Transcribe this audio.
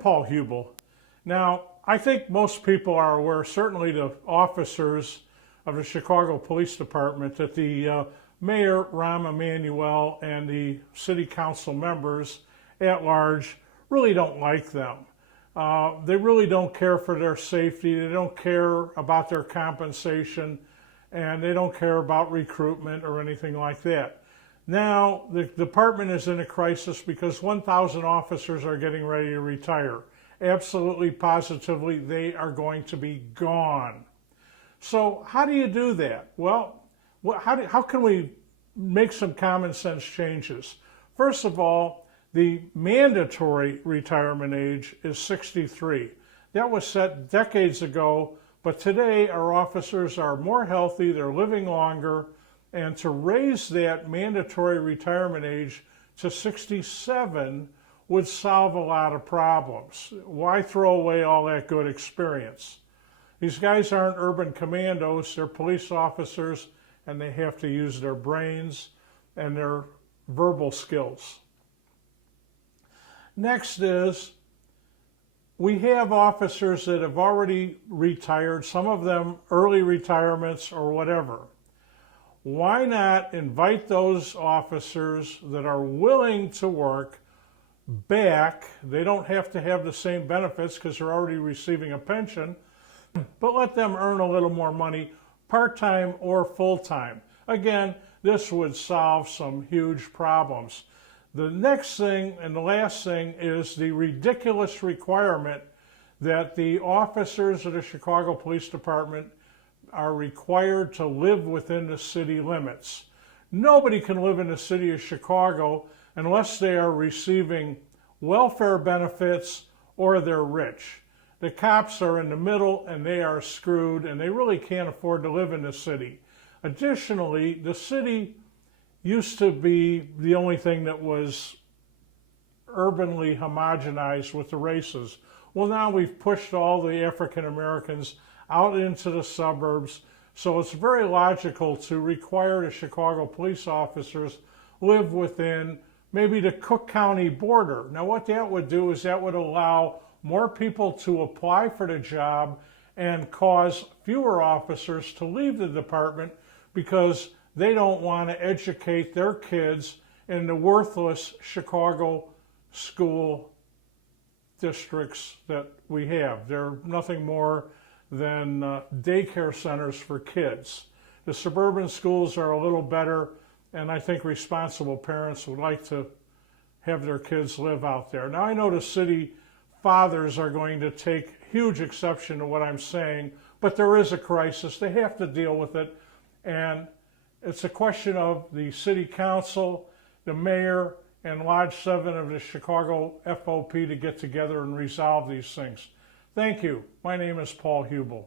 Paul Hubel. Now, I think most people are aware, certainly the officers of the Chicago Police Department, that the Mayor, Rahm Emanuel, and the City Council members at large really don't like them. They really don't care for their safety, they don't care about their compensation, and they don't care about recruitment or anything like that. Now, the department is in a crisis because 1,000 officers are getting ready to retire. Absolutely, positively, they are going to be gone. So how do you do that? Well, how can we make some common sense changes? First of all, the mandatory retirement age is 63. That was set decades ago, but today our officers are more healthy, they're living longer, and to raise that mandatory retirement age to 67 would solve a lot of problems. Why throw away all that good experience? These guys aren't urban commandos, they're police officers, and they have to use their brains and their verbal skills. Next is, we have officers that have already retired, some of them early retirements or whatever. Why not invite those officers that are willing to work back? They don't have to have the same benefits because they're already receiving a pension, but let them earn a little more money, part-time or full-time. Again, this would solve some huge problems. The next thing and the last thing is the ridiculous requirement that the officers of the Chicago Police Department are required to live within the city limits. Nobody can live in the city of Chicago unless they are receiving welfare benefits or they're rich. The cops are in the middle and they are screwed and they really can't afford to live in the city. Additionally, the city used to be the only thing that was urbanly homogenized with the races. Well, now we've pushed all the African Americans out into the suburbs, so it's very logical to require the Chicago police officers live within maybe the Cook County border. Now what that would do is that would allow more people to apply for the job and cause fewer officers to leave the department because they don't want to educate their kids in the worthless Chicago school districts that we have. They're nothing more than daycare centers for kids. The suburban schools are a little better, and I think responsible parents would like to have their kids live out there. Now I know the city fathers are going to take huge exception to what I'm saying, but there is a crisis. They have to deal with it, and it's a question of the city council, the mayor, and Lodge 7 of the Chicago FOP to get together and resolve these things. Thank you. My name is Paul Hubel.